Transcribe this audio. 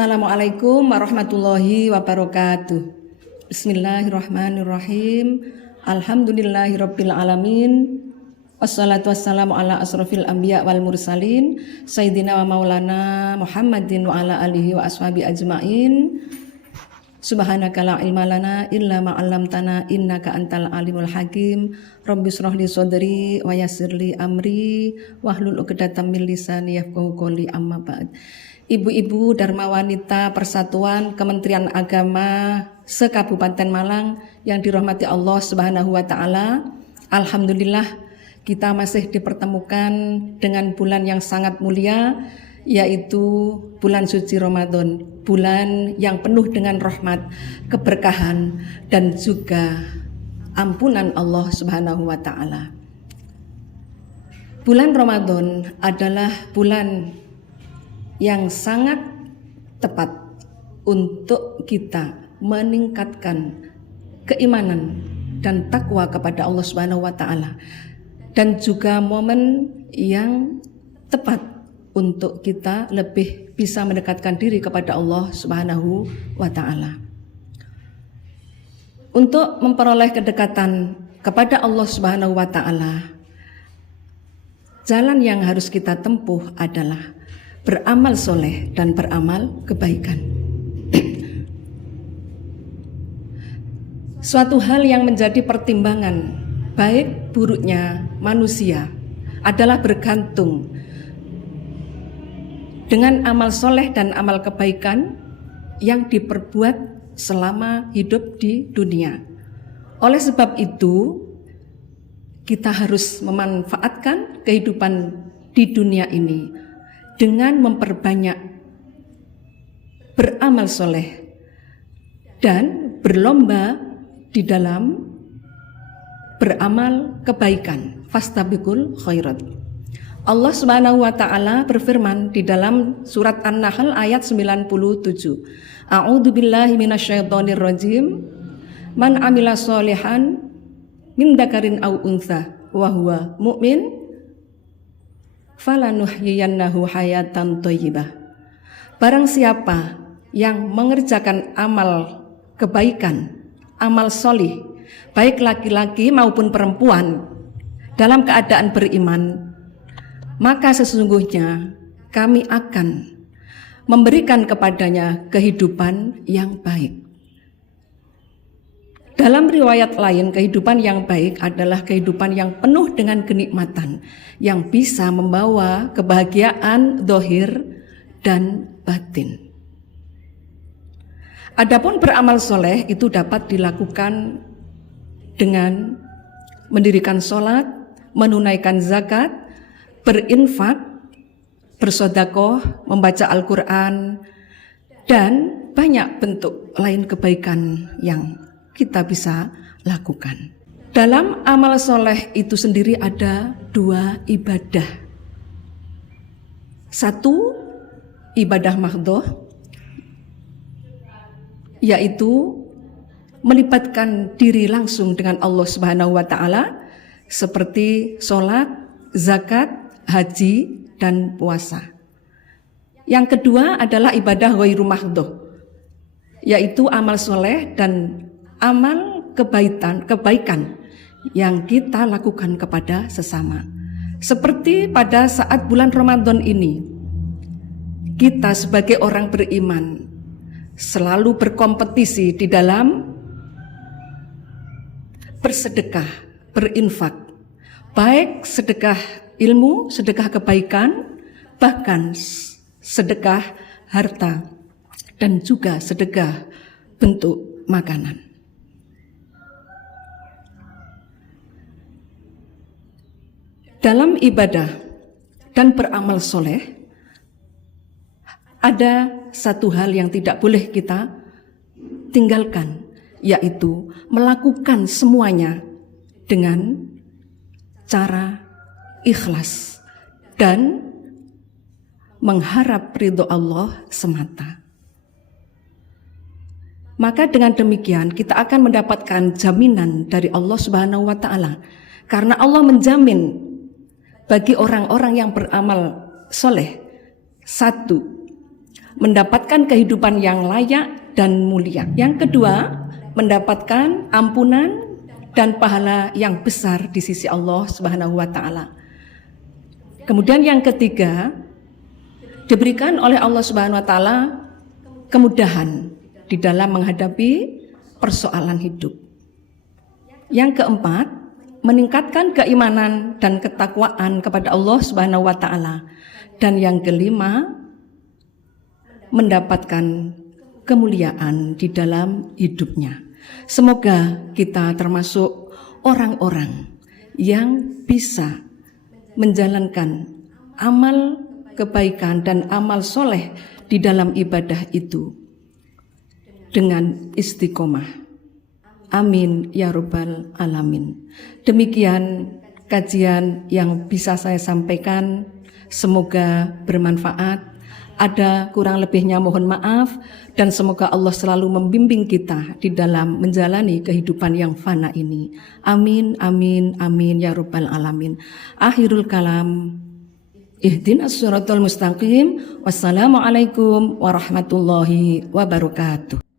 Assalamualaikum warahmatullahi wabarakatuh. Bismillahirrahmanirrahim. Alhamdulillahirabbil alamin. Wassalatu wassalamu ala asrofil anbiya wal mursalin Sayyidina wa maulana Muhammadin wa ala alihi wa ashabi ajmain. Subhanaka la ilma lana illa ma 'allamtana innaka antal alimul hakim. Rabbi shrah li sadri wa yassir li amri wahlul 'uqdatam min lisani yafqahu qawli, amma ba'd. Ibu-ibu Dharma Wanita Persatuan Kementerian Agama se-Kabupaten Malang yang dirahmati Allah Subhanahu wa taala. Alhamdulillah kita masih dipertemukan dengan bulan yang sangat mulia, yaitu bulan suci Ramadan, bulan yang penuh dengan rahmat, keberkahan dan juga ampunan Allah Subhanahu wa taala. Bulan Ramadan adalah bulan yang sangat tepat untuk kita meningkatkan keimanan dan takwa kepada Allah Subhanahu wa taala, dan juga momen yang tepat untuk kita lebih bisa mendekatkan diri kepada Allah Subhanahu wa taala. Untuk memperoleh kedekatan kepada Allah Subhanahu wa taala, jalan yang harus kita tempuh adalah beramal soleh dan beramal kebaikan. Suatu hal yang menjadi pertimbangan baik buruknya manusia adalah bergantung dengan amal soleh dan amal kebaikan yang diperbuat selama hidup di dunia. Oleh sebab itu, kita harus memanfaatkan kehidupan di dunia ini dengan memperbanyak beramal soleh dan berlomba di dalam beramal kebaikan. Fastabiqul khairat. Allah Subhanahu wa taala berfirman di dalam surat An-Nahl ayat 97. A'udzu billahi minasyaitonir rajim. Man amila sholihan min dzakarin aw untha wa huwa mu'min falanuhyiyannahu hayatan thayyibah. Barang siapa yang mengerjakan amal kebaikan, amal solih, baik laki-laki maupun perempuan, dalam keadaan beriman, maka sesungguhnya kami akan memberikan kepadanya kehidupan yang baik. Dalam riwayat lain, kehidupan yang baik adalah kehidupan yang penuh dengan kenikmatan, yang bisa membawa kebahagiaan zahir dan batin. Adapun beramal soleh itu dapat dilakukan dengan mendirikan sholat, menunaikan zakat, berinfak, bersedekah, membaca Al-Quran, dan banyak bentuk lain kebaikan yang kita bisa lakukan. Dalam amal soleh itu sendiri ada dua ibadah. Satu, ibadah mahdhah, yaitu melibatkan diri langsung dengan Allah Subhanahu wa taala, seperti sholat, zakat, haji, dan puasa. Yang kedua adalah ibadah ghairu mahdhah, yaitu amal soleh dan amal kebaikan yang kita lakukan kepada sesama. Seperti pada saat bulan Ramadan ini, kita sebagai orang beriman selalu berkompetisi di dalam bersedekah, berinfak, baik sedekah ilmu, sedekah kebaikan, bahkan sedekah harta, dan juga sedekah bentuk makanan. Dalam ibadah dan beramal soleh, ada satu hal yang tidak boleh kita tinggalkan, yaitu melakukan semuanya dengan cara ikhlas dan mengharap ridho Allah semata. Maka dengan demikian kita akan mendapatkan jaminan dari Allah Subhanahu wa taala, karena Allah menjamin bagi orang-orang yang beramal soleh, satu, mendapatkan kehidupan yang layak dan mulia. Yang kedua, mendapatkan ampunan dan pahala yang besar di sisi Allah Subhanahu wa taala. Kemudian yang ketiga, diberikan oleh Allah Subhanahu wa taala kemudahan di dalam menghadapi persoalan hidup. Yang keempat, meningkatkan keimanan dan ketakwaan kepada Allah Subhanahu wa taala. Dan yang kelima, mendapatkan kemuliaan di dalam hidupnya. Semoga kita termasuk orang-orang yang bisa menjalankan amal kebaikan dan amal soleh di dalam ibadah itu dengan istiqomah. Amin ya rabbal alamin. Demikian kajian yang bisa saya sampaikan, semoga bermanfaat. Ada kurang lebihnya mohon maaf, dan semoga Allah selalu membimbing kita di dalam menjalani kehidupan yang fana ini. Amin, amin, amin ya rabbal alamin. Akhirul kalam, ihdinas siratal mustaqim. Wassalamualaikum warahmatullahi wabarakatuh.